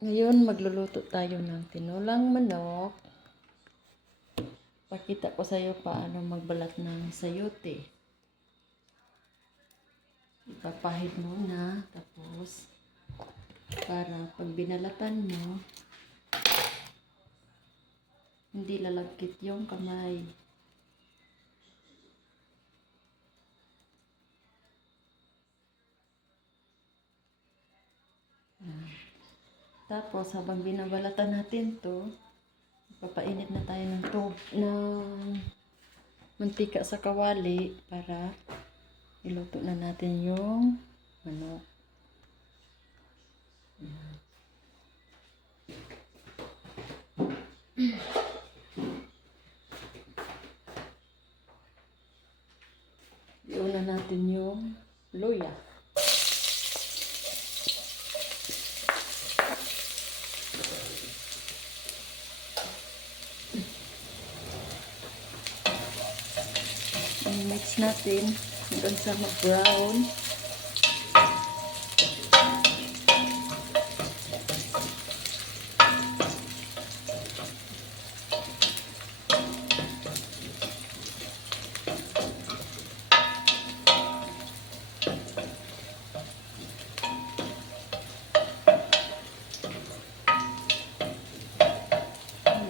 Ngayon, magluluto tayo ng tinulang manok. Pakita ko sa iyo paano magbalat ng sayote. Ipapahid muna, tapos para pag binalatan mo, hindi lalagkit yung kamay. Tapos, habang binabalatan natin to, papainit na tayo ng mantika sa kawali para iluto na natin yung manok. Iuna natin yung luya. Mix natin hanggang sa mag-brown.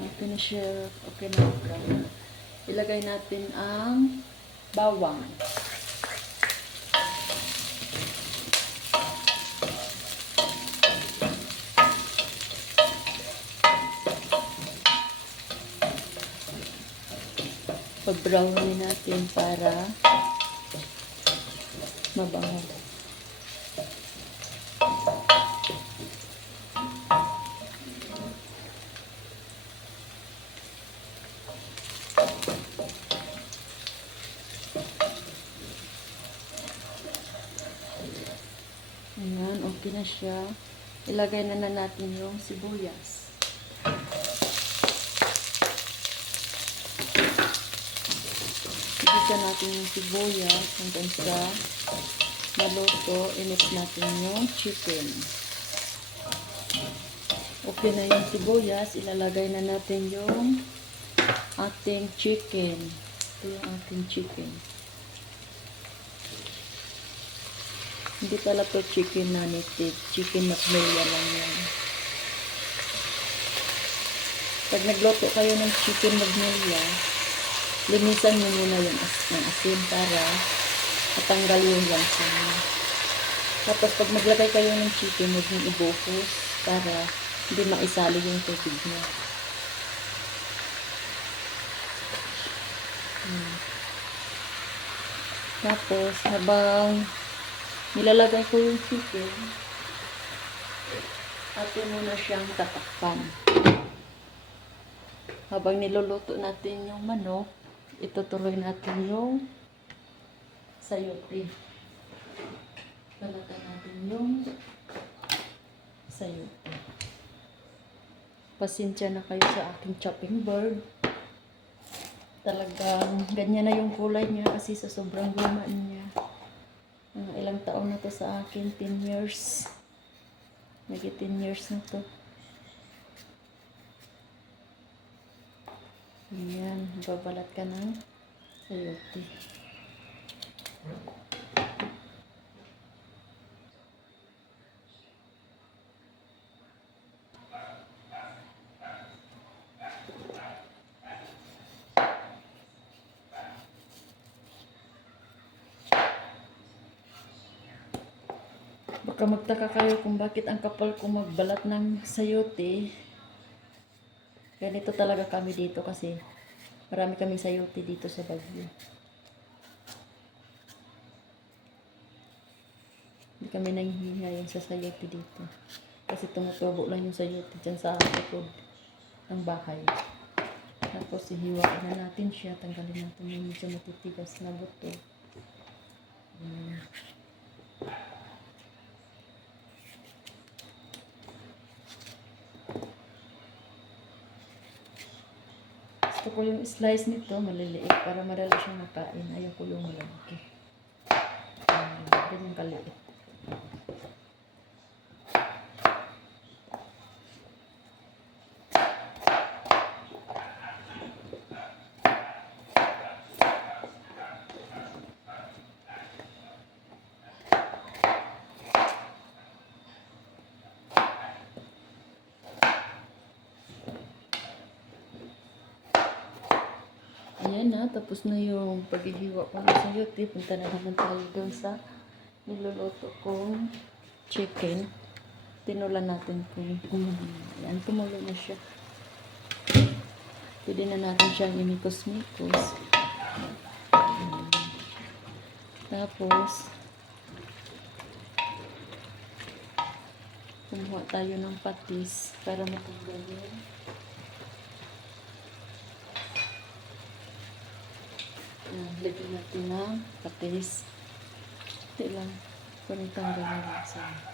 Ito na siya. Okay na brown. Ilagay natin ang bawang. Pag-brownin natin para mabango. Ayan, okay na siya. Ilagay na natin yung sibuyas. Igisa natin yung sibuyas hanggang sa maluto. Inis natin yung chicken. Okay na yung sibuyas. Ilalagay na natin yung ating chicken. Ito yung ating chicken. Hindi pala to chicken na native. Chicken magnolia lang yan. Pag nagluto kayo ng chicken magnolia, linisan mo muna yung asin para matanggal yung lansa niya. Tapos pag maglagay kayo ng chicken, huwag nyo ibuhos para hindi maisali yung tubig niya. Tapos habang nilalagay ko yung chicken, atin muna siyang tatakpan. Habang niluluto natin yung manok, itutuloy natin yung sayote. Balatan natin yung sayote. Pasensya na kayo sa aking chopping board. Talagang ganyan na yung kulay niya kasi sa sobrang luma niya. Ilang taon na to sa akin, 10 years. Naging 10 years na to. Ayan, babalat ka ng sayote. Baka magtaka kayo kung bakit ang kapal ko magbalat ng sayote. Ganito talaga kami dito kasi marami kaming sayote dito sa Baguio. Hindi kami nanghihinayang sa sayote dito. Kasi tumutubo lang yung sayote dyan sa likod ng bahay. Tapos ihiwain na natin siya. Tanggalin natin yung medyo matitigas na buto. Gusto ko yung slice nito, maliliit, para madali siyang makain. Ayaw ko yung malaki. Ganyan kaliit. na, tapos na yung paghihiwa para sa yuti. Punta na naman tayo doon sa niluluto kong chicken. Tinulan natin kung yan, tumulo na siya. Pwede na natin siyang imikos-mikos. Tapos, kumuha tayo ng patis para matanggal yun. Lagyan natin ng patis. Hindi lang. Kung tanggal na lang sa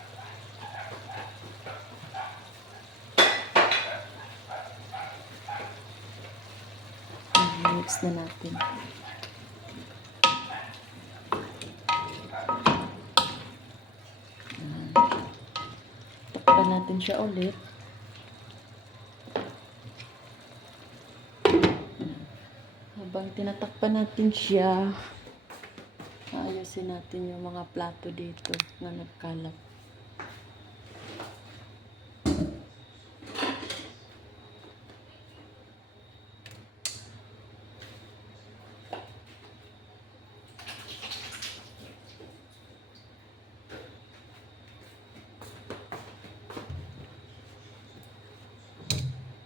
mix na natin. Takpan natin siya ulit. Habang tinatakpan natin siya, ayusin natin yung mga plato dito na nagkalat.